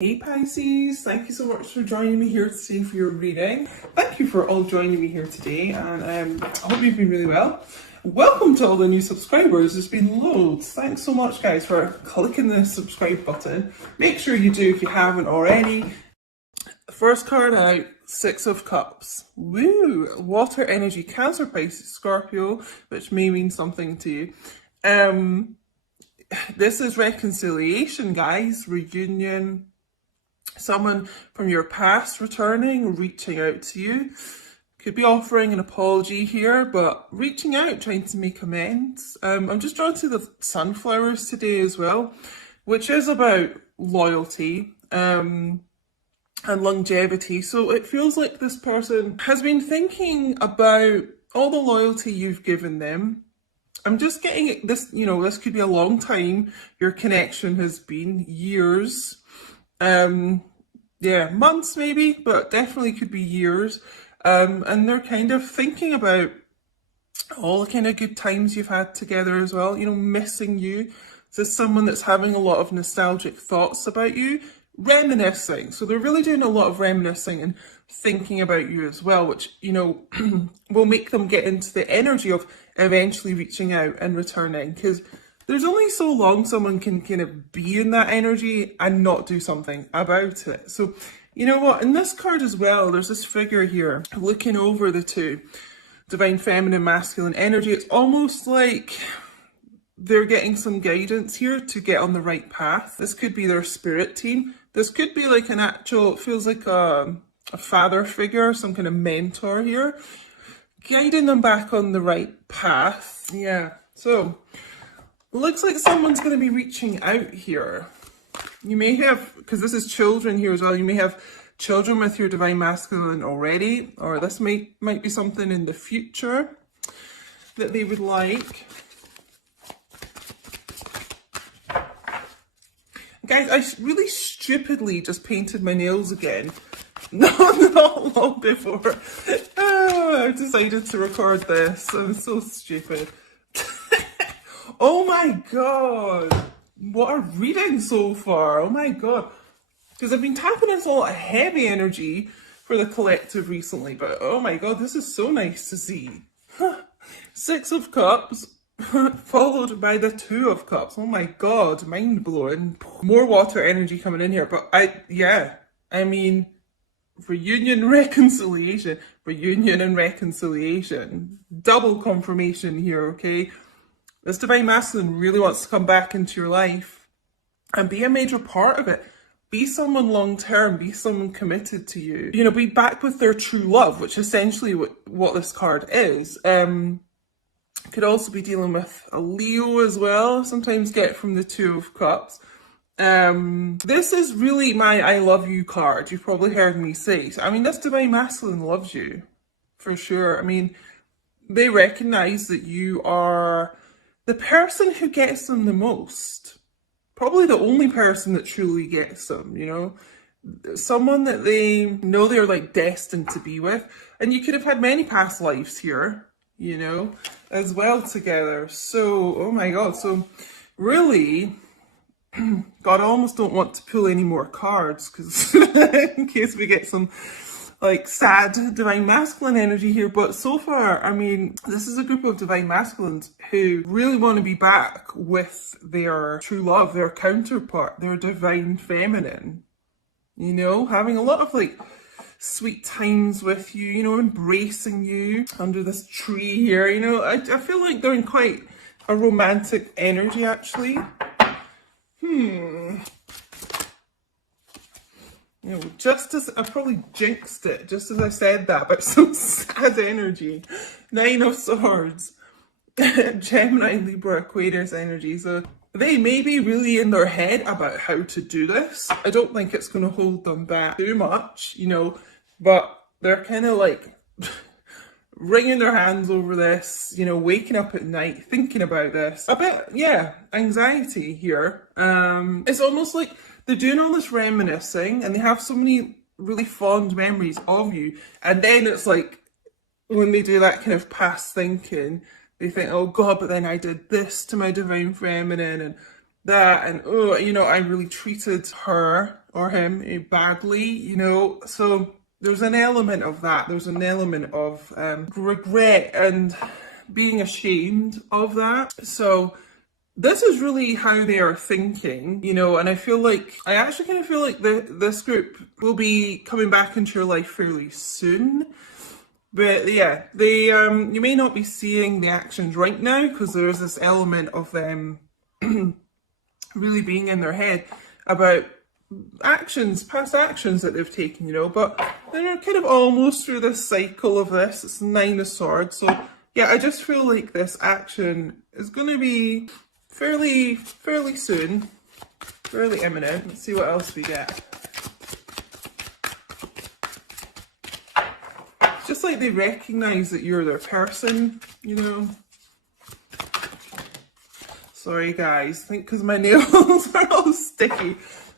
Hey Pisces, thank you so much for joining me here today for your reading. Thank you for all joining me here today, and I hope you've been really well. Welcome to all the new subscribers. There's been loads. Thanks so much, guys, for clicking the subscribe button. Make sure you do if you haven't already. First card out, Six of Cups. Woo! Water energy, Cancer, Pisces, Scorpio, which may mean something to you. This is reconciliation, guys. Reunion. Someone from your past returning, reaching out to you. Could be offering an apology here, but reaching out, trying to make amends. I'm just drawn to the sunflowers today as well, which is about loyalty and longevity. So it feels like this person has been thinking about all the loyalty you've given them. I'm just getting this, this could be a long time. Your connection has been years. Yeah, months maybe, but definitely could be years. And they're kind of thinking about all the kind of good times you've had together as well, missing you. This is someone that's having a lot of nostalgic thoughts about you, reminiscing. So they're really doing a lot of reminiscing and thinking about you as well, which, will make them get into the energy of eventually reaching out and returning, because there's only so long someone can kind of be in that energy and not do something about it. So, you know what? In this card as well, there's this figure here looking over the two, divine feminine, masculine energy. It's almost like they're getting some guidance here to get on the right path. This could be their spirit team. This could be like an actual, it feels like a father figure, some kind of mentor here, guiding them back on the right path. Yeah, so looks like someone's going to be reaching out here. You may have, because this is children here as well, you may have children with your divine masculine already, or this might be something in the future that they would like. Guys, I really stupidly just painted my nails again. Not long before I decided to record this. I'm so stupid. Oh my god, what a reading so far. Oh my god, because I've been tapping into a lot of heavy energy for the collective recently, but oh my god, this is so nice to see. Six of Cups followed by the Two of Cups. Oh my god, mind blowing. More water energy coming in here, but I mean, reunion, reconciliation, reunion and reconciliation. Double confirmation here, okay? This divine masculine really wants to come back into your life and be a major part of it. Be someone long term, be someone committed to you. Be back with their true love, which is essentially what this card is. Could also be dealing with a Leo as well, sometimes get from the Two of Cups. This is really my I love you card. You've probably heard me say. I mean, this divine masculine loves you, for sure. I mean, they recognize that you are the person who gets them the most. Probably the only person that truly gets them, Someone that they know they're like destined to be with. And you could have had many past lives here, as well together. So, oh my god. So really, God, I almost don't want to pull any more cards because in case we get some like sad divine masculine energy here. But so far, I mean, this is a group of divine masculines who really want to be back with their true love, their counterpart, their divine feminine, having a lot of like sweet times with you, embracing you under this tree here. I feel like they're in quite a romantic energy actually. Just as I probably jinxed it, just as I said that, but some sad energy. Nine of Swords, Gemini, Libra, Aquarius energy. So they may be really in their head about how to do this. I don't think it's going to hold them back too much, but they're kind of like wringing their hands over this, waking up at night, thinking about this. A bit, anxiety here. It's almost like they're doing all this reminiscing and they have so many really fond memories of you. And then it's like, when they do that kind of past thinking, they think, oh god, but then I did this to my divine feminine and that, and oh, I really treated her or him badly, you know. So there's an element of that. There's an element of regret and being ashamed of that. So this is really how they are thinking, you know, and I actually kind of feel like this group will be coming back into your life fairly soon. But yeah, they you may not be seeing the actions right now because there is this element of them really being in their head about past actions that they've taken, you know, but they're kind of almost through this cycle of this. It's 9 of Swords. So yeah, I just feel like this action is going to be fairly soon, fairly imminent. Let's see what else we get. Just like they recognise that you're their person, you know. Sorry guys, I think because my nails are all sticky.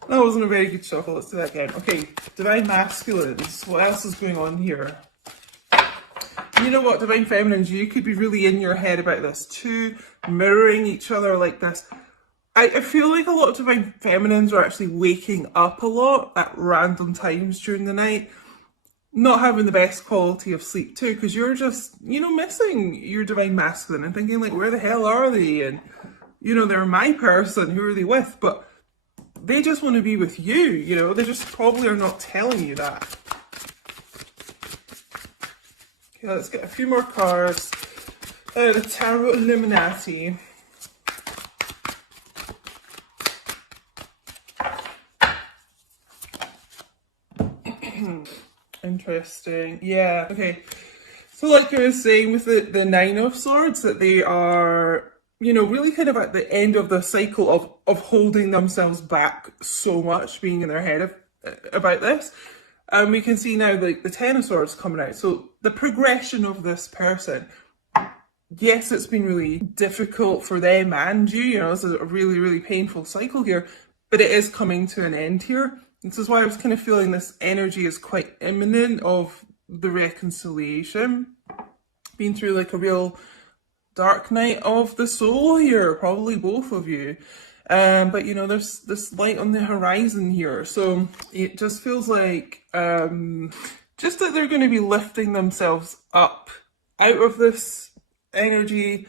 That wasn't a very good shuffle. Let's do that again. Okay, Divine Masculines. What else is going on here? You know what, Divine Feminines, you could be really in your head about this too, mirroring each other like this. I feel like a lot of Divine Feminines are actually waking up a lot at random times during the night, not having the best quality of sleep too, because you're just, you know, missing your Divine Masculine and thinking like, where the hell are they? And, you know, they're my person, who are they with? But they just want to be with you, you know, they just probably are not telling you that. Okay, let's get a few more cards. The Tarot Illuminati. Interesting. Yeah, okay. So like I was saying with the 9 of Swords, that they are, you know, really kind of at the end of the cycle of holding themselves back so much, being in their head about this. And we can see now like the 10 of Swords coming out. So the progression of this person, yes, it's been really difficult for them and you know, it's a really painful cycle here, but it is coming to an end here. This is why I was kind of feeling this energy is quite imminent of the reconciliation. Been through like a real dark night of the soul here, probably both of you. But you know, there's this light on the horizon here. So it just feels like just that they're going to be lifting themselves up out of this energy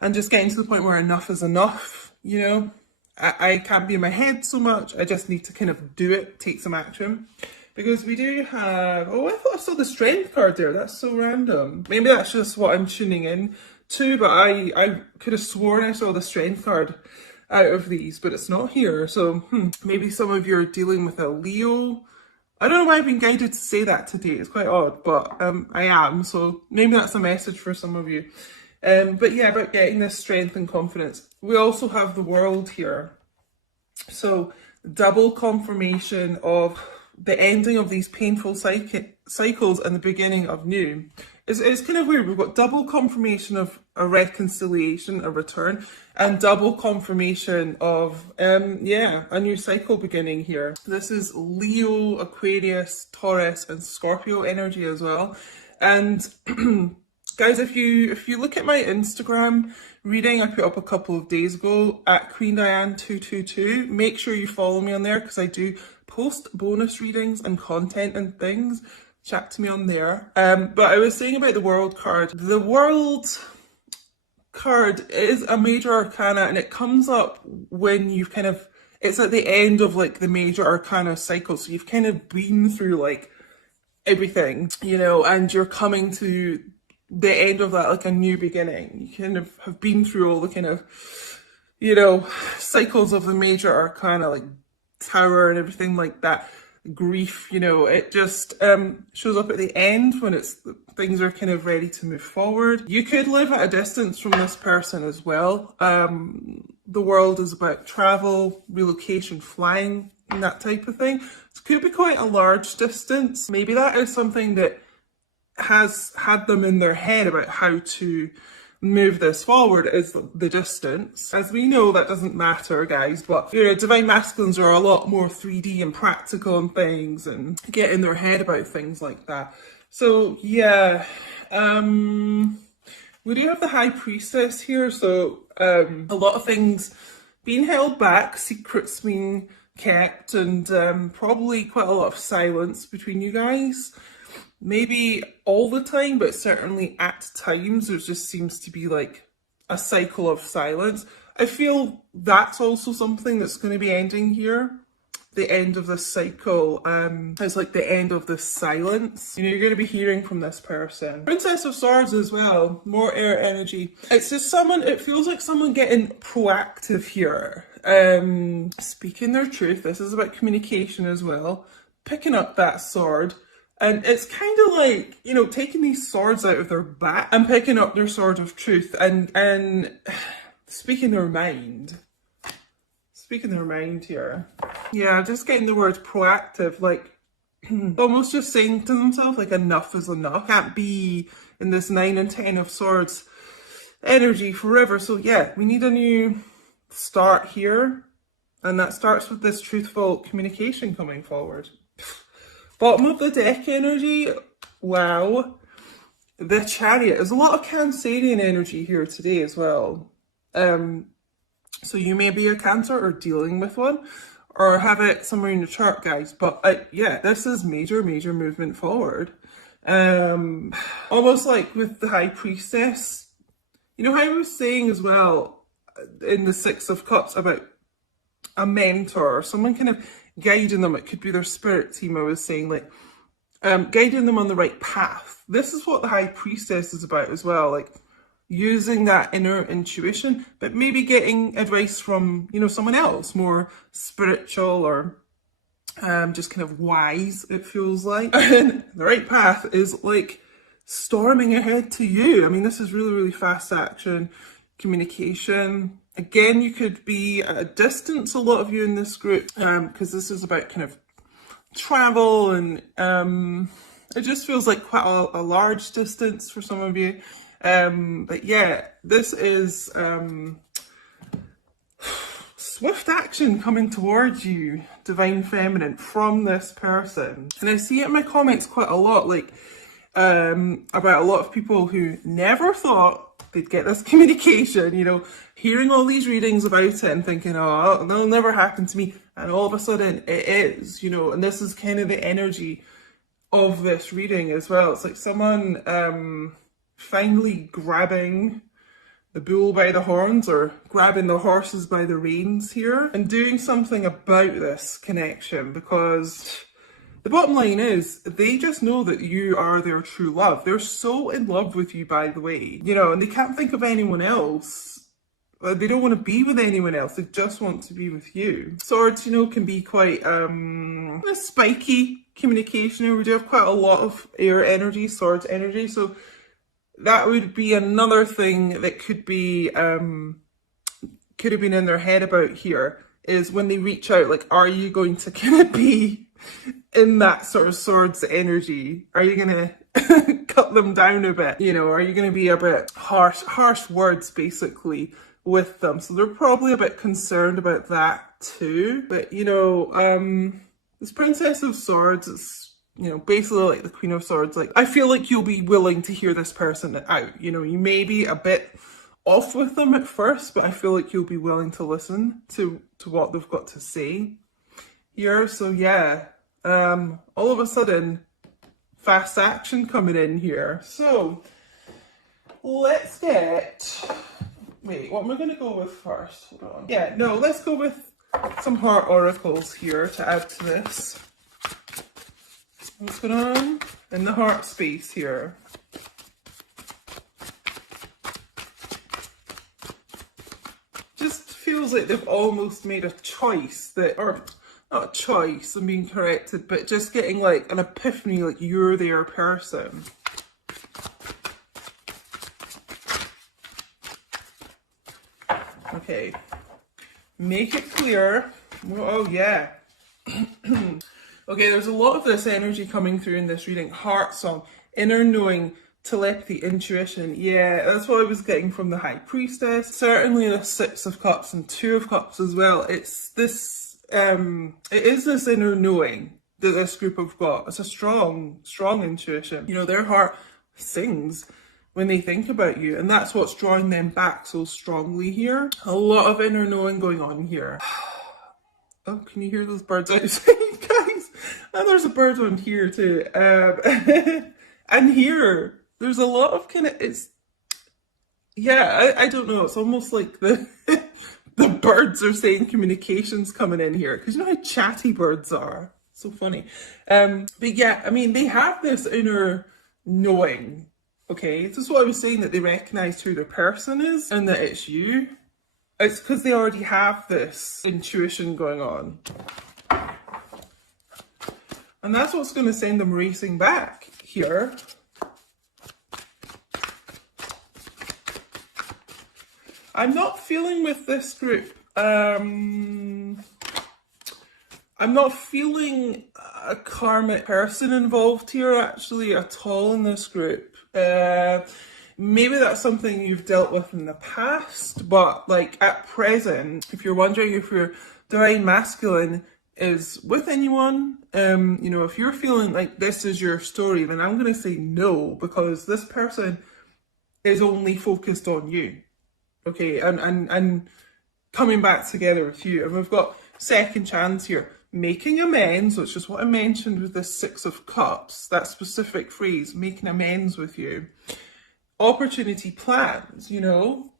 and just getting to the point where enough is enough, you know. I can't be in my head so much. I just need to kind of do it, take some action. Because we do have, oh, I thought I saw the Strength card there. That's so random. Maybe that's just what I'm tuning in to, but I could have sworn I saw the Strength card out of these, but it's not here. So maybe some of you are dealing with a Leo. I don't know why I've been guided to say that today. It's quite odd, but I am. So maybe that's a message for some of you. But yeah, about getting this strength and confidence. We also have the World here. So double confirmation of the ending of these painful cycles and the beginning of new. It's kind of weird. We've got double confirmation of a reconciliation, a return, and double confirmation of, yeah, a new cycle beginning here. This is Leo, Aquarius, Taurus, and Scorpio energy as well. And guys, if you look at my Instagram reading I put up a couple of days ago at Queen Diane 222, make sure you follow me on there because I do post bonus readings and content and things. Chat to me on there. But I was saying about the World card. The World card is a major arcana and it comes up when you've kind of, it's at the end of like the major arcana cycle. So you've kind of been through like everything, you know, and you're coming to the end of that, like a new beginning. You kind of have been through all the kind of, you know, cycles of the major arcana, like Tower and everything like that. Grief, you know, it just shows up at the end when things are kind of ready to move forward. You could live at a distance from this person as well. The World is about travel, relocation, flying, and that type of thing. It could be quite a large distance. Maybe that is something that has had them in their head about how to move this forward, is the distance. As we know, that doesn't matter, guys, but you know, Divine Masculines are a lot more 3D and practical and things and get in their head about things like that. So yeah, we do have the High Priestess here, so a lot of things being held back, secrets being kept, and probably quite a lot of silence between you guys. Maybe all the time, but certainly at times there just seems to be like a cycle of silence. I feel that's also something that's going to be ending here. The end of this cycle is like the end of this silence. You know, you're going to be hearing from this person. Princess of Swords as well, more air energy. It's just someone, it feels like someone getting proactive here. Speaking their truth. This is about communication as well. Picking up that sword. And it's kind of like, you know, taking these swords out of their back and picking up their sword of truth and speaking their mind. Speaking their mind here. Yeah, just getting the word proactive, like almost just saying to themselves, like, enough is enough. Can't be in this 9 and 10 of Swords energy forever. So yeah, we need a new start here. And that starts with this truthful communication coming forward. Bottom of the deck energy, wow. The Chariot. There's a lot of Cancerian energy here today as well. So you may be a Cancer or dealing with one, or have it somewhere in your chart, guys. But yeah, this is major movement forward. Almost like with the High Priestess. You know how I was saying as well in the Six of Cups about a mentor or someone kind of guiding them. It could be their spirit team. I was saying, like, guiding them on the right path. This is what the High Priestess is about as well. Like, using that inner intuition, but maybe getting advice from, you know, someone else, more spiritual or just kind of wise, it feels like. And the right path is like storming ahead to you. I mean, this is really fast action, communication. Again, you could be at a distance, a lot of you in this group, because this is about kind of travel, and it just feels like quite a large distance for some of you. But yeah, this is swift action coming towards you, Divine Feminine, from this person. And I see it in my comments quite a lot, like about a lot of people who never thought they'd get this communication, you know, hearing all these readings about it and thinking, oh, that'll never happen to me. And all of a sudden it is, you know, and this is kind of the energy of this reading as well. It's like someone finally grabbing the bull by the horns, or grabbing the horses by the reins here, and doing something about this connection, because the bottom line is they just know that you are their true love. They're so in love with you, by the way, you know, and they can't think of anyone else. They don't want to be with anyone else. They just want to be with you. Swords, you know, can be quite a spiky communication. We do have quite a lot of air energy, swords energy, so that would be another thing that could be could have been in their head about here, is when they reach out, like, are you going to kind of be in that sort of swords energy? Are you going to cut them down a bit? You know, are you going to be a bit harsh words basically with them? So they're probably a bit concerned about that too. But you know, this Princess of Swords is, you know, basically like the Queen of Swords. Like, I feel like you'll be willing to hear this person out. You know, you may be a bit off with them at first, but I feel like you'll be willing to listen to what they've got to say here. So yeah, all of a sudden, fast action coming in here. So let's get, wait, what am I going to go with first? Hold on. Yeah, no, let's go with some heart oracles here to add to this. What's going on in the heart space here? Just feels like they've almost made a choice that, or not a choice, I'm being corrected, but just getting like an epiphany, like you're their person. Okay, make it clear. Oh yeah. Okay, there's a lot of this energy coming through in this reading. Heart song, inner knowing, telepathy, intuition. Yeah, that's what I was getting from the High Priestess. Certainly the Six of Cups and Two of Cups as well. It's this, it is this inner knowing that this group have got. It's a strong intuition. You know, their heart sings when they think about you, and that's what's drawing them back so strongly here. A lot of inner knowing going on here. Oh, can you hear those birds outside, guys? And there's a bird on here too. And here, there's a lot of kind of, it's, yeah, I don't know. It's almost like the the birds are saying communications coming in here. Because you know how chatty birds are? So funny. But yeah, I mean, they have this inner knowing. Okay, this is what I was saying, that they recognize who their person is and that it's you. It's because they already have this intuition going on. And that's what's going to send them racing back here. I'm not feeling with this group. I'm not feeling a karmic person involved here actually at all in this group. Maybe that's something you've dealt with in the past, but like at present, if you're wondering if your divine masculine is with anyone, you know, if you're feeling like this is your story, then I'm going to say no, because this person is only focused on you. Okay, and coming back together with you. And we've got second chance here. Making amends, which is what I mentioned with the Six of Cups, that specific phrase, making amends with you. Opportunity plans, you know.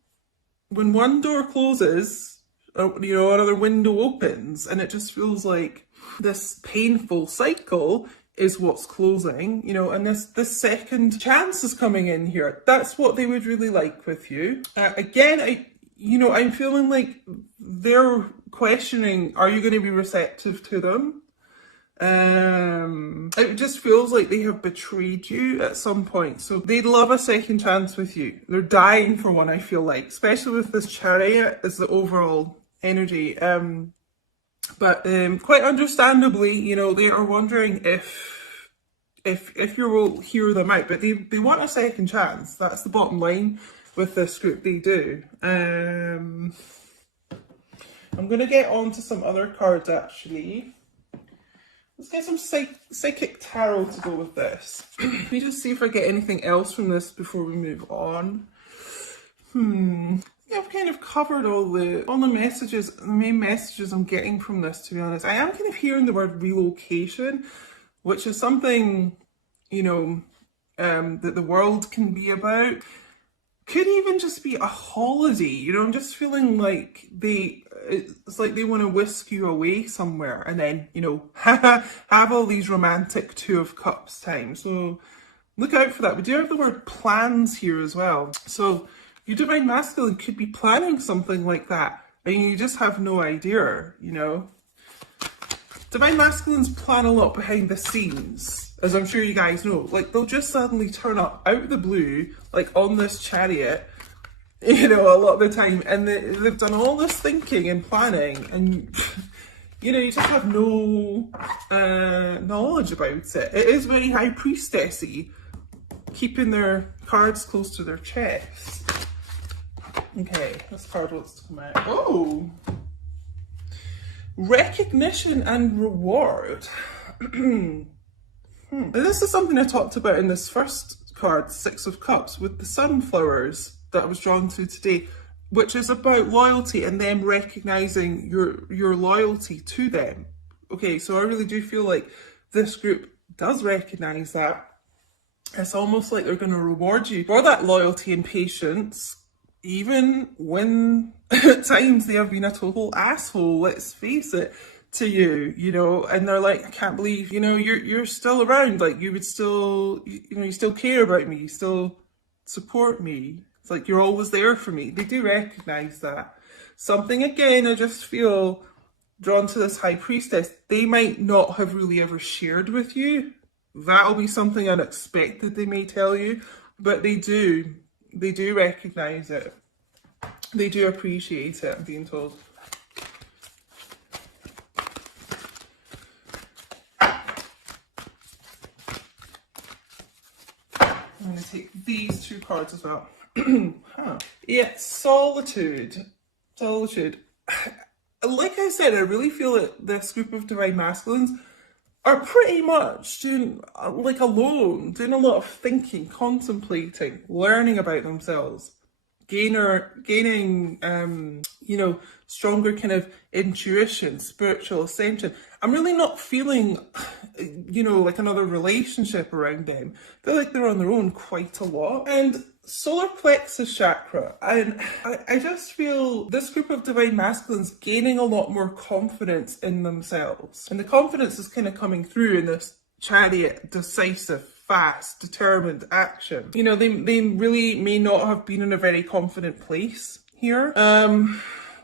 When one door closes, you know, another window opens, and it just feels like this painful cycle is what's closing, you know, and this second chance is coming in here. That's what they would really like with you. Again, I'm feeling like they're questioning, are you going to be receptive to them? It just feels like they have betrayed you at some point. So they'd love a second chance with you. They're dying for one, I feel like, especially with this Chariot as the overall energy. But quite understandably, you know, they are wondering if you will hear them out. But they want a second chance. That's the bottom line with this group. They do. I'm going to get on to some other cards, actually. Let's get some psychic tarot to go with this. Let me just see if I get anything else from this before we move on. I've kind of covered all the messages, the main messages I'm getting from this, to be honest. I am kind of hearing the word relocation, which is something, you know, that the world can be about. Could even just be a holiday, you know. I'm just feeling like it's like they want to whisk you away somewhere and then, you know, have all these romantic Two of Cups time. So look out for that. We do have the word plans here as well. So your divine masculine could be planning something like that and you just have no idea, you know. Divine masculines plan a lot behind the scenes, as I'm sure you guys know. Like, they'll just suddenly turn up out of the blue, like on this Chariot, you know, a lot of the time, and they've done all this thinking and planning, and you know, you just have no knowledge about it. It is very High Priestessy, keeping their cards close to their chest. Okay, this card wants to come out. Oh! Recognition and reward. This is something I talked about in this first card, Six of Cups, with the sunflowers that I was drawn to today, which is about loyalty and them recognizing your loyalty to them. Okay, so I really do feel like this group does recognize that. It's almost like they're going to reward you for that loyalty and patience, even when at times they have been a total asshole, let's face it, to you, you know, and they're like, I can't believe, you know, you're still around, like you would still, you know, you still care about me, you still support me. It's like you're always there for me. They do recognize that. Something, again, I just feel drawn to this High Priestess. They might not have really ever shared with you. That'll be something unexpected they may tell you, but they do recognize it. They do appreciate it, I'm being told. I'm going to take these two cards as well. Yeah, solitude. Solitude. Like I said, I really feel that this group of divine masculines are pretty much doing, like, alone, doing a lot of thinking, contemplating, learning about themselves. gaining, you know, stronger kind of intuition, spiritual ascension. I'm really not feeling, you know, like another relationship around them. I feel like they're on their own quite a lot. And solar plexus chakra, and I just feel this group of divine masculines gaining a lot more confidence in themselves. And the confidence is kind of coming through in this Chariot, decisive, fast, determined action. You know, they really may not have been in a very confident place here.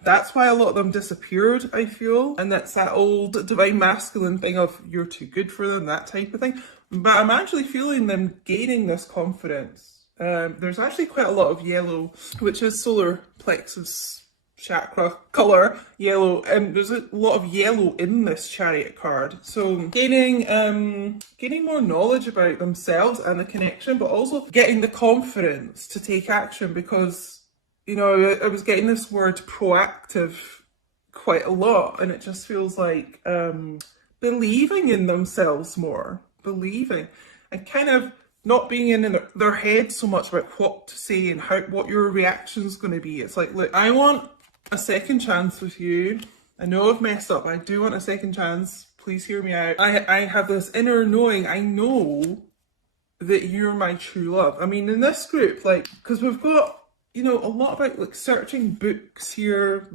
That's why a lot of them disappeared, I feel. And that's that old divine masculine thing of you're too good for them, that type of thing. But I'm actually feeling them gaining this confidence. There's actually quite a lot of yellow, which is solar plexus chakra color, yellow, and there's a lot of yellow in this Chariot card. So gaining more knowledge about themselves and the connection, but also getting the confidence to take action, because, you know, I was getting this word proactive quite a lot, and it just feels like believing in themselves more, believing, and kind of not being in their head so much about what to say and what your reaction's going to be. It's like, look, I want a second chance with you. I know I've messed up. I do want a second chance. Please hear me out. I have this inner knowing. I know that you're my true love. I mean, in this group, like, because we've got, you know, a lot about like searching books here,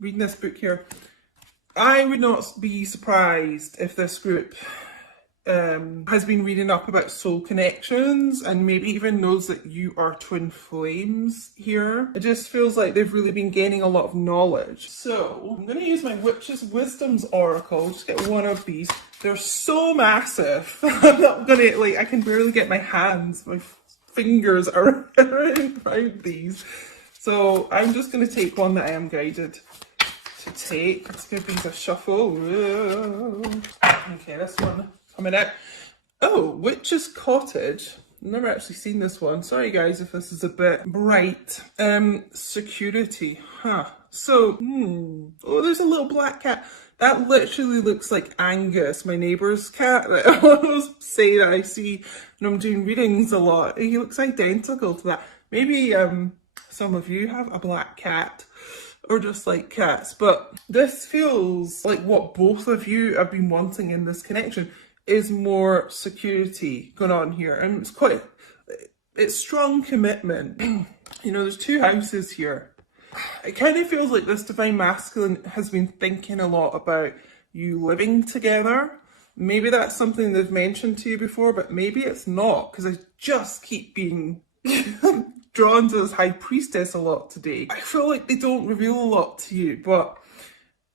reading this book here. I would not be surprised if this group has been reading up about soul connections and maybe even knows that you are twin flames here. It just feels like they've really been gaining a lot of knowledge. So I'm going to use my Witch's Wisdom's Oracle. Just get one of these. They're so massive. I'm not going to, like, I can barely get my fingers around these. So I'm just going to take one that I am guided to take. Let's give these a shuffle. Okay, this one coming out. Oh, Witch's Cottage. I've never actually seen this one. Sorry guys if this is a bit bright. Security. Huh. So, oh, there's a little black cat. That literally looks like Angus, my neighbour's cat that I always say that I see when I'm doing readings a lot. He looks identical to that. Maybe some of you have a black cat or just like cats, but this feels like what both of you have been wanting in this connection is more security going on here. And it's strong commitment. You know, there's two houses here. It kind of feels like this divine masculine has been thinking a lot about you living together. Maybe that's something they've mentioned to you before, but maybe it's not, because I just keep being drawn to this High Priestess a lot today. I feel like they don't reveal a lot to you, but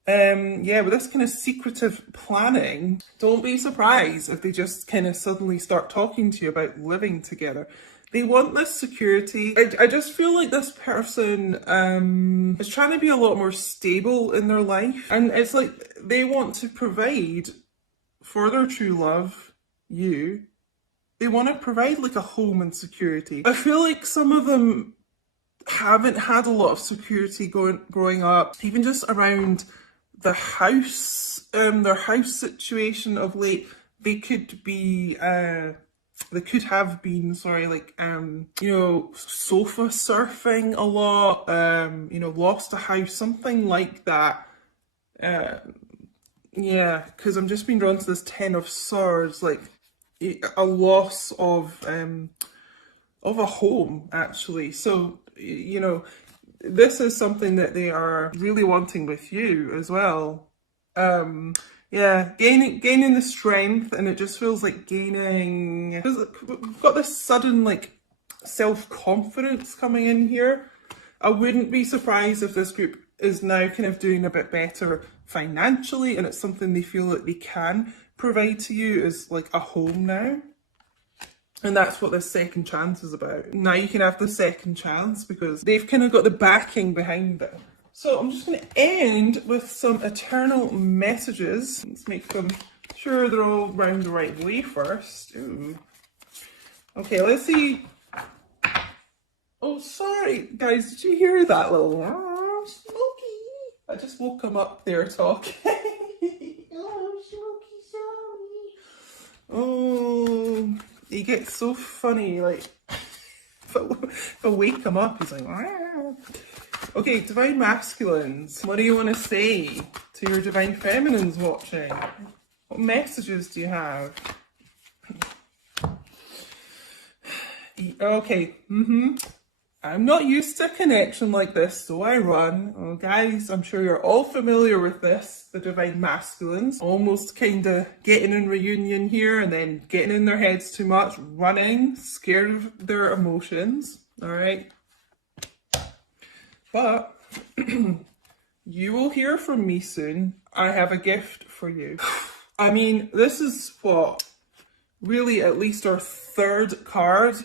yeah, with this kind of secretive planning, don't be surprised if they just kind of suddenly start talking to you about living together. They want this security. I just feel like this person is trying to be a lot more stable in their life. And it's like they want to provide for their true love, you. They want to provide like a home and security. I feel like some of them haven't had a lot of security growing up, even just around the house, their house situation of late. They could be, they could have been, sorry, like, you know, sofa surfing a lot, you know, lost a house, something like that. Yeah, because I'm just being drawn to this Ten of Swords, like a loss of a home, actually. So, you know, this is something that they are really wanting with you as well. Yeah, gaining the strength, and it just feels like gaining. We've got this sudden like self-confidence coming in here. I wouldn't be surprised if this group is now kind of doing a bit better financially, and it's something they feel like they can provide to you as like a home now. And that's what this second chance is about. Now you can have the second chance because they've kind of got the backing behind them. So I'm just going to end with some eternal messages. Let's make them sure they're all round the right way first. Ooh. Okay, let's see. Oh, sorry, guys. Did you hear that little Smokey? I just woke him up there talking. Oh, Smokey, sorry. Oh. He gets so funny, like, if I wake him up, he's like, Okay, divine masculines, what do you want to say to your divine feminines watching? What messages do you have? Okay, I'm not used to a connection like this, so I run. Oh, guys, I'm sure you're all familiar with this, the divine masculines. Almost kind of getting in reunion here and then getting in their heads too much, running, scared of their emotions, all right? But you will hear from me soon. I have a gift for you. I mean, this is what, really at least our third card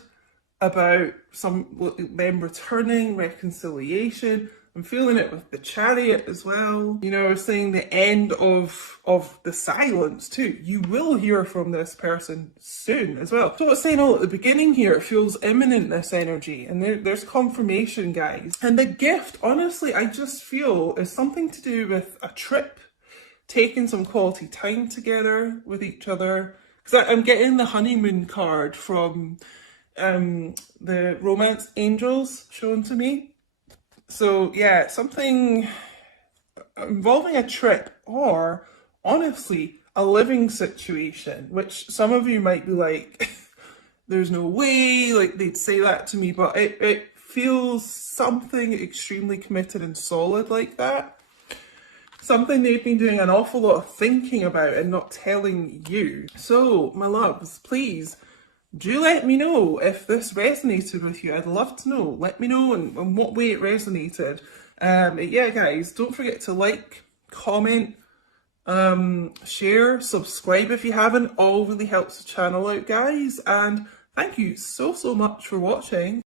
about them returning, reconciliation. I'm feeling it with the Chariot as well. You know, I was saying the end of the silence too. You will hear from this person soon as well. So I was saying all at the beginning here, it feels imminent, this energy, and there's confirmation, guys. And the gift, honestly, I just feel is something to do with a trip, taking some quality time together with each other. Because I'm getting the honeymoon card from the romance angels shown to me. So yeah, something involving a trip or honestly a living situation, which some of you might be like, there's no way, like they'd say that to me, but it feels something extremely committed and solid like that. Something they've been doing an awful lot of thinking about and not telling you. So, my loves, please do let me know if this resonated with you. I'd love to know. Let me know in what way it resonated. Yeah, guys, don't forget to like, comment, share, subscribe if you haven't. All really helps the channel out, guys. And thank you so much for watching.